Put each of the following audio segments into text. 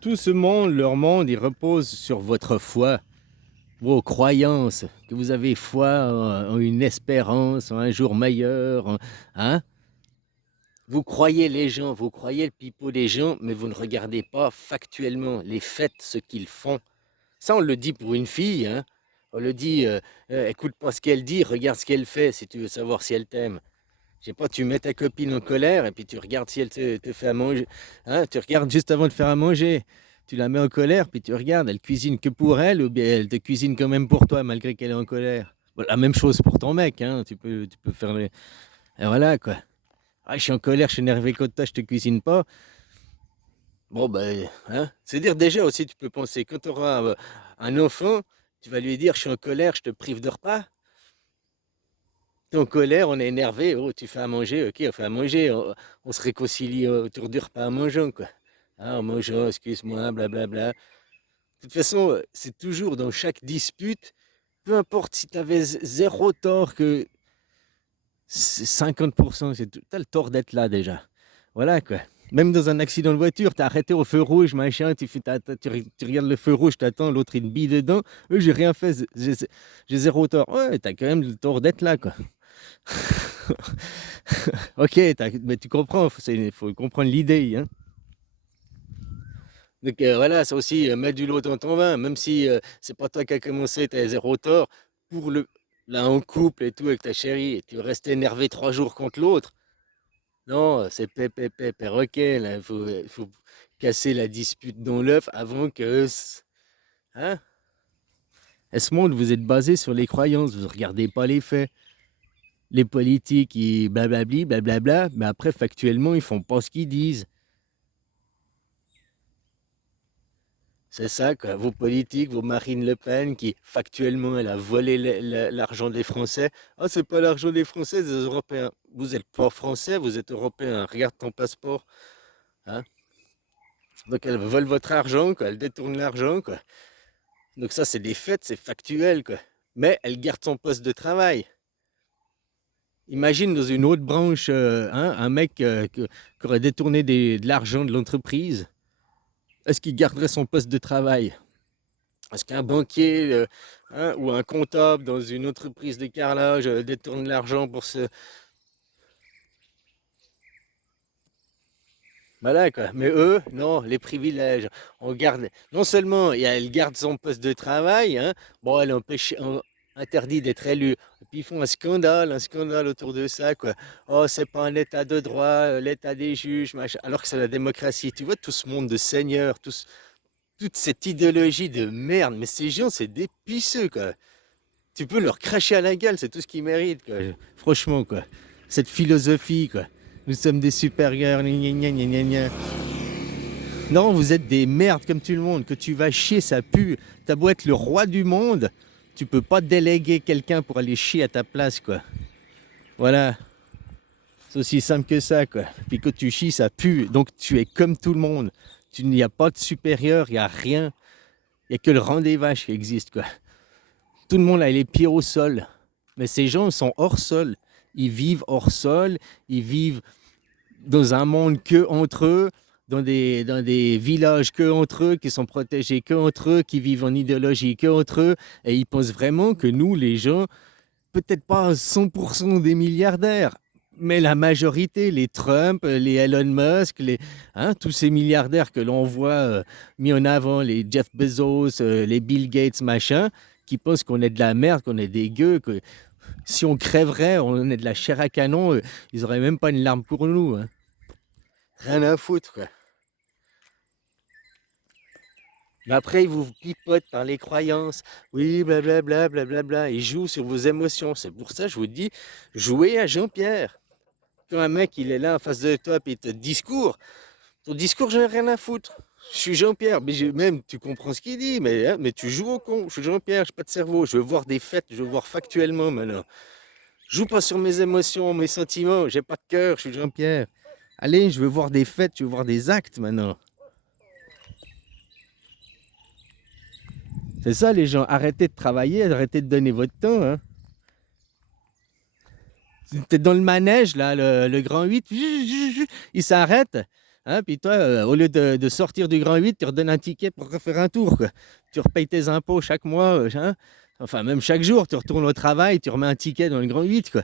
Tout ce monde, leur monde, il repose sur votre foi, vos croyances, que vous avez foi en une espérance, en un jour meilleur, hein? Vous croyez les gens, vous croyez le pipeau des gens, mais vous ne regardez pas factuellement les faits, ce qu'ils font. Ça, on le dit pour une fille, hein? On le dit, écoute pas ce qu'elle dit, regarde ce qu'elle fait si tu veux savoir si elle t'aime. Je sais pas, tu mets ta copine en colère et puis tu regardes si elle te fait à manger. Hein, tu regardes juste avant de faire à manger. Tu la mets en colère, puis tu regardes, elle cuisine que pour elle ou bien elle te cuisine quand même pour toi malgré qu'elle est en colère. Bon, la même chose pour ton mec, hein, tu peux faire les... Et voilà quoi. Ah, je suis en colère, je suis énervé contre toi, je te cuisine pas. Bon ben, hein, c'est dire déjà aussi, tu peux penser, quand tu auras un enfant, tu vas lui dire, je suis en colère, je te prive de repas. T'es en colère, on est énervé, oh, tu fais à manger, ok, on fait à manger, on se réconcilie autour du repas en mangeant, quoi. Hein, en mangeant, excuse-moi, blablabla. De toute façon, c'est toujours dans chaque dispute, peu importe si tu avais zéro tort que 50%, t'as le tort d'être là déjà. Voilà, quoi. Même dans un accident de voiture, t'as arrêté au feu rouge, machin, tu regardes le feu rouge, t'attends, l'autre il te bille dedans. J'ai rien fait, j'ai zéro tort. Ouais, t'as quand même le tort d'être là, quoi. Ok, mais tu comprends, il faut comprendre l'idée. Hein. Donc voilà, ça aussi, mets du lot dans ton vin, même si c'est pas toi qui as commencé, tu as zéro tort. Pour le, là, en couple et tout, avec ta chérie, et tu restes énervé 3 jours contre l'autre. Non, c'est perroquet, là. Il faut casser la dispute dans l'œuf avant que. Hein? Et ce monde, vous êtes basé sur les croyances, vous ne regardez pas les faits. Les politiques, ils blablabli, blablabla, mais après, factuellement, ils font pas ce qu'ils disent. C'est ça, quoi. Vos politiques, vos Marine Le Pen, qui factuellement, elle a volé l'argent des Français. Ah, c'est pas l'argent des Français, des Européens. Vous êtes pas Français, vous êtes Européen. Regarde ton passeport. Hein. Donc, elle vole votre argent, quoi. Elle détourne l'argent, quoi. Donc, ça, c'est des faits, c'est factuel, quoi. Mais elle garde son poste de travail. Imagine dans une autre branche, hein, un mec qui aurait détourné de l'argent de l'entreprise. Est-ce qu'il garderait son poste de travail? Est-ce qu'un banquier hein, ou un comptable dans une entreprise de carrelage détourne l'argent pour se... Voilà quoi. Mais eux, non, les privilèges. On garde... Non seulement elle garde son poste de travail, hein, bon, elle empêche... interdit d'être élue. Et puis ils font un scandale autour de ça, quoi. Oh, c'est pas un état de droit, l'état des juges, machin. Alors que c'est la démocratie. Tu vois, tout ce monde de seigneurs, toute cette idéologie de merde. Mais ces gens, c'est des pisseux, quoi. Tu peux leur cracher à la gueule, c'est tout ce qu'ils méritent, quoi. Franchement, quoi. Cette philosophie, quoi. Nous sommes des supérieurs, gna gna gna gna gna. Non, vous êtes des merdes comme tout le monde. Que tu vas chier, ça pue. T'as beau être le roi du monde, tu peux pas déléguer quelqu'un pour aller chier à ta place, quoi. Voilà. C'est aussi simple que ça, quoi. Puis quand tu chies, ça pue. Donc tu es comme tout le monde. Il n'y a pas de supérieur, il n'y a rien. Il n'y a que le rang des vaches qui existe, quoi. Tout le monde a les pieds au sol. Mais ces gens sont hors sol. Ils vivent hors sol. Ils vivent dans un monde que entre eux, dans des villages que entre eux, qui sont protégés que entre eux, qui vivent en idéologie que entre eux. Et ils pensent vraiment que nous, les gens, peut-être pas 100% des milliardaires, mais la majorité, les Trump, les Elon Musk, hein, tous ces milliardaires que l'on voit mis en avant, les Jeff Bezos, les Bill Gates, machin, qui pensent qu'on est de la merde, qu'on est des gueux, que si on crèverait, on est de la chair à canon, ils n'auraient même pas une larme pour nous. Hein. Rien à foutre, quoi. Mais après, ils vous pipotent par les croyances. Oui, blablabla, blablabla. Ils jouent sur vos émotions. C'est pour ça que je vous dis, jouez à Jean-Pierre. Quand un mec, il est là en face de toi, et il te discours, ton discours, j'en ai rien à foutre. Je suis Jean-Pierre, mais même, tu comprends ce qu'il dit, mais tu joues au con. Je suis Jean-Pierre, je n'ai pas de cerveau. Je veux voir des faits, je veux voir factuellement maintenant. Je joue pas sur mes émotions, mes sentiments. J'ai pas de cœur, je suis Jean-Pierre. Allez, je veux voir des faits, je veux voir des actes maintenant. C'est ça, les gens. Arrêtez de travailler, arrêtez de donner votre temps. Hein. T'es dans le manège, là, le grand 8, il s'arrête. Hein, puis toi, au lieu de sortir du grand 8, tu redonnes un ticket pour refaire un tour, quoi. Tu repayes tes impôts chaque mois, hein. Enfin, même chaque jour, tu retournes au travail, tu remets un ticket dans le grand 8, quoi.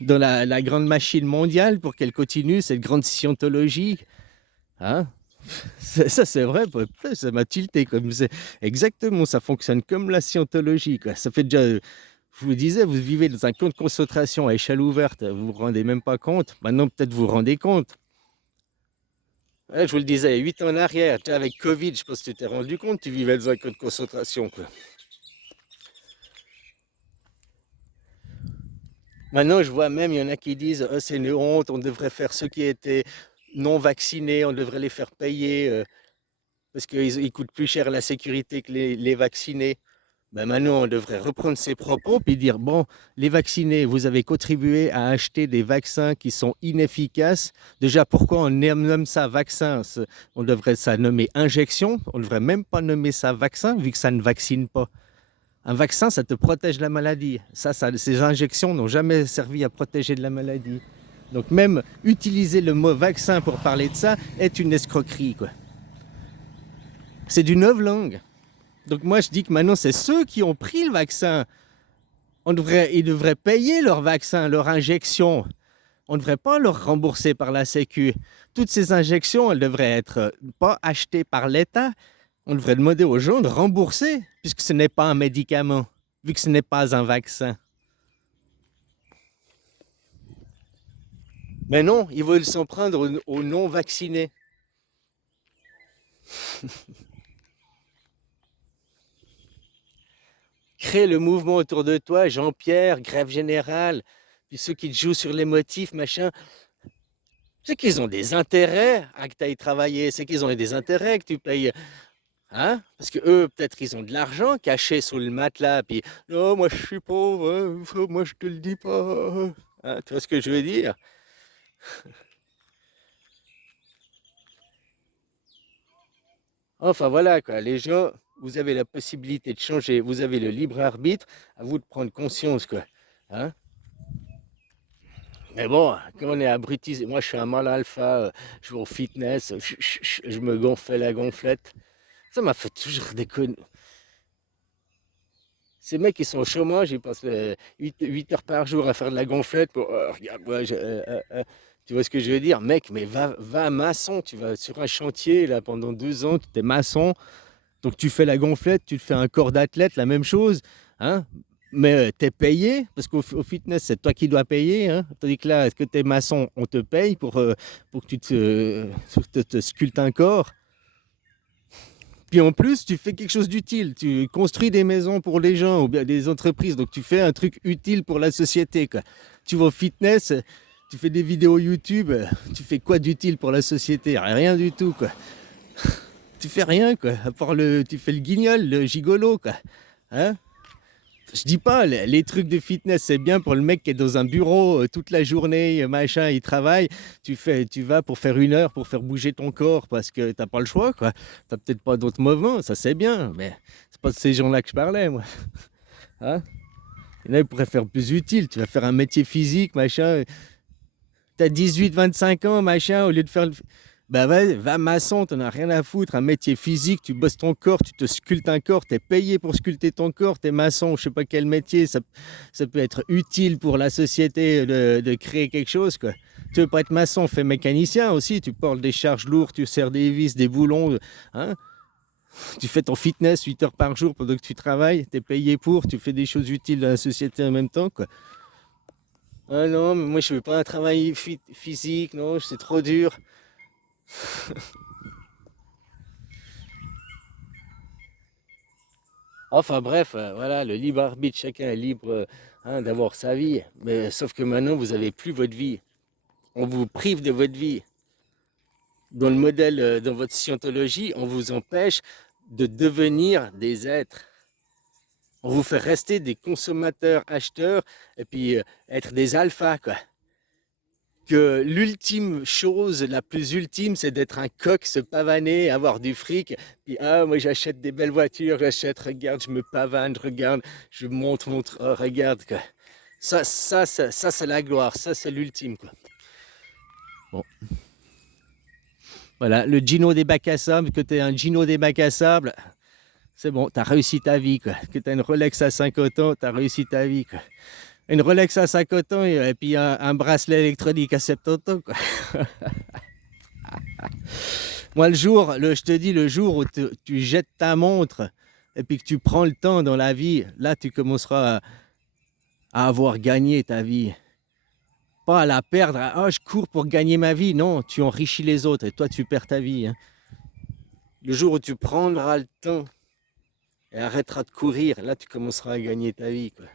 Dans la grande machine mondiale pour qu'elle continue, cette grande scientologie. Hein. Ça, c'est vrai, ça m'a tilté. Comme exactement, ça fonctionne comme la scientologie, quoi. Ça fait déjà, je vous disais, vous vivez dans un camp de concentration à échelle ouverte, vous vous rendez même pas compte. Maintenant, peut-être vous vous rendez compte. Ouais, je vous le disais, 8 ans en arrière, avec Covid, je pense que tu t'es rendu compte, tu vivais dans un camp de concentration, quoi. Maintenant, je vois même, il y en a qui disent, oh, c'est une honte, on devrait faire ceux qui étaient non vaccinés, on devrait les faire payer parce qu'ils coûtent plus cher la sécurité que les vaccinés. Ben maintenant, on devrait reprendre ses propos puis dire, bon, les vaccinés, vous avez contribué à acheter des vaccins qui sont inefficaces. Déjà, pourquoi on nomme ça vaccin? On devrait ça nommer injection. On ne devrait même pas nommer ça vaccin, vu que ça ne vaccine pas. Un vaccin, ça te protège de la maladie. Ces injections n'ont jamais servi à protéger de la maladie. Donc même utiliser le mot vaccin pour parler de ça est une escroquerie, quoi. C'est du novlangue. Donc moi, je dis que maintenant, c'est ceux qui ont pris le vaccin. Ils devraient payer leur vaccin, leur injection. On ne devrait pas leur rembourser par la Sécu. Toutes ces injections, elles devraient être pas achetées par l'État. On devrait demander aux gens de rembourser, puisque ce n'est pas un médicament, vu que ce n'est pas un vaccin. Mais non, ils veulent s'en prendre aux non-vaccinés. Crée le mouvement autour de toi, Jean-Pierre, grève générale, puis ceux qui te jouent sur les motifs, machin. C'est qu'ils ont des intérêts à que tu ailles travailler, c'est qu'ils ont des intérêts que tu payes. Hein? Parce que eux, peut-être, ils ont de l'argent caché sous le matelas, puis non, moi je suis pauvre, hein, moi je te le dis pas. Hein, tu vois ce que je veux dire? Enfin voilà, quoi. Les gens, vous avez la possibilité de changer, vous avez le libre arbitre, à vous de prendre conscience, quoi. Hein? Mais bon, quand on est abrutisé, moi je suis un mal alpha, je vais au fitness, je me gonfle la gonflette. Ça m'a fait toujours déconner. Ces mecs qui sont au chômage, ils passent 8 heures par jour à faire de la gonflette pour regarde, moi, tu vois ce que je veux dire? Mec, mais va maçon, tu vas sur un chantier là pendant 2 ans, tu es maçon, donc tu fais la gonflette, tu te fais un corps d'athlète, la même chose, hein? Mais tu es payé, parce qu'au fitness, c'est toi qui dois payer, hein? Tandis que là, est-ce que tu es maçon, on te paye pour que tu te sculptes un corps. Puis en plus, tu fais quelque chose d'utile. Tu construis des maisons pour les gens ou bien des entreprises. Donc tu fais un truc utile pour la société, quoi. Tu vas au fitness, tu fais des vidéos YouTube. Tu fais quoi d'utile pour la société? Rien du tout, quoi. Tu fais rien, quoi. À part tu fais le guignol, le gigolo, quoi. Hein? Je dis pas, les trucs de fitness, c'est bien pour le mec qui est dans un bureau toute la journée, machin, il travaille. Tu vas pour faire 1 heure, pour faire bouger ton corps parce que t'as pas le choix, quoi. T'as peut-être pas d'autres mouvements, ça c'est bien, mais c'est pas de ces gens-là que je parlais, moi. Hein? Il y en a qui pourraient faire plus utile. Tu vas faire un métier physique, machin. T'as 18, 25 ans, machin, au lieu de faire. Bah ouais, va maçon, t'en as rien à foutre. Un métier physique, tu bosses ton corps, tu te sculptes un corps, t'es payé pour sculpter ton corps, t'es maçon, je sais pas quel métier, ça peut être utile pour la société de créer quelque chose, quoi. Tu veux pas être maçon, fais mécanicien aussi, tu portes des charges lourdes, tu serres des vis, des boulons, hein. Tu fais ton fitness 8 heures par jour pendant que tu travailles, t'es payé pour, tu fais des choses utiles dans la société en même temps, quoi. Ah non, mais moi je veux pas un travail physique, non, c'est trop dur. Enfin bref, voilà, le libre arbitre, chacun est libre hein, d'avoir sa vie. Mais sauf que maintenant, vous n'avez plus votre vie. On vous prive de votre vie. Dans le modèle, dans votre scientologie, on vous empêche de devenir des êtres. On vous fait rester des consommateurs, acheteurs, et puis être des alphas, quoi. Que l'ultime chose, la plus ultime, c'est d'être un coq, se pavaner, avoir du fric. Puis, ah, moi j'achète des belles voitures, regarde, je me pavane, regarde, je monte, oh, regarde, quoi. Ça, c'est la gloire, ça, c'est l'ultime, quoi. Bon. Voilà, le Gino des bacs à sable, que tu es un Gino des bacs à sable, c'est bon, tu as réussi ta vie, quoi. Que tu as une Rolex à 50 ans, tu as réussi ta vie, quoi. Une Rolex à 50 ans et puis un bracelet électronique à 70 ans, quoi. Moi, je te dis, le jour où tu jettes ta montre et puis que tu prends le temps dans la vie, là, tu commenceras à avoir gagné ta vie. Pas à la perdre. Ah, je cours pour gagner ma vie. Non, tu enrichis les autres et toi, tu perds ta vie, hein. Le jour où tu prendras le temps et arrêteras de courir, là, tu commenceras à gagner ta vie, quoi.